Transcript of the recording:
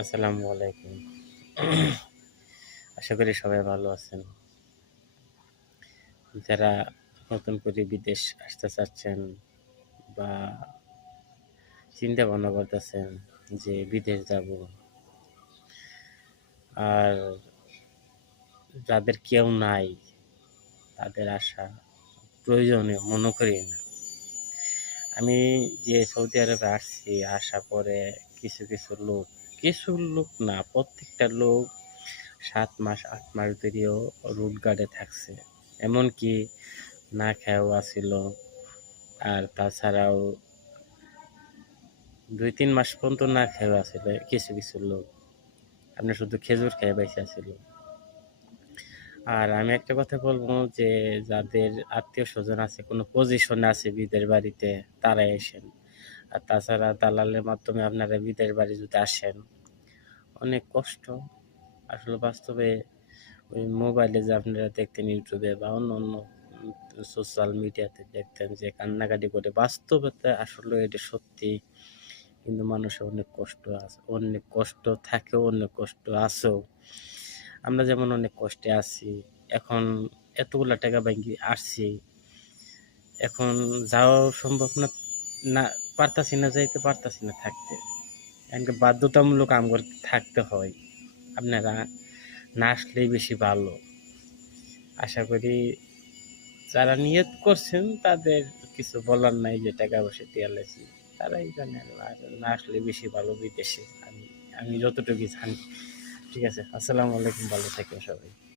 আসসালামু আলাইকুম। আশা করি সবাই ভালো আছেন। যারা নতুন করে বিদেশ আসতে চাচ্ছেন বা চিন্তা ভাবনা করতেছেন যে বিদেশ যাব, আর যাদের কেউ নাই তাদের আসা প্রয়োজনীয় মনে করি না। আমি যে সৌদি আরবে আসছি, আসার পরে কিছু লোক না, প্রত্যেকটা লোক 7 মাস 8 মাস ধরেও রুট গার্ডে থাকছে, এমনকি না খেয়েও আছিল। আর তাছাড়াও 2-3 মাস পর্যন্ত না খেয়েও আছিল কিছু কিছু লোক, আপনি শুধু খেজুর খেয়ে বেঁচে আছিল। আর আমি একটা কথা বলবো যে যাদের আত্মীয় স্বজন আছে, কোনো পজিশনে আছে বিদের বাড়িতে, তারাই আসেন। আর তাছাড়া দালালের মাধ্যমে আপনারা বিদের বাড়ি যদি আসেন, অনেক কষ্ট। আসলে বাস্তবে ওই মোবাইলে যে আপনারা দেখতেন, ইউটিউবে বা অন্য অন্য সোশ্যাল মিডিয়াতে দেখতেন যে কান্নাকাটি করে, বাস্তবতা আসলে এটা সত্যি। কিন্তু মানুষের অনেক কষ্ট আছে, অনেক কষ্ট থাকে, অনেক কষ্ট আছেও। আমরা যেমন অনেক কষ্টে আছি, এখন এতগুলা টাকা ব্যাংকে আসছি, এখন যাওয়া সম্ভব না, না পারতাছি না, যাইতে পারতাছি না, থাকতে এমনকি বাধ্যতামূলক আমগর থাকতে হয়। আপনারা না আসলেই বেশি ভালো। আশা করি যারা নিয়ত করছেন তাদের কিছু বলার নাই, যে টাকা পয়সা দিয়ে লেছি তারাই জানেন। আর না আসলে বেশি ভালো বিদেশে, আমি আমি যতটুকু জানি। ঠিক আছে, আসসালামু আলাইকুম, ভালো থাকেন সবাই।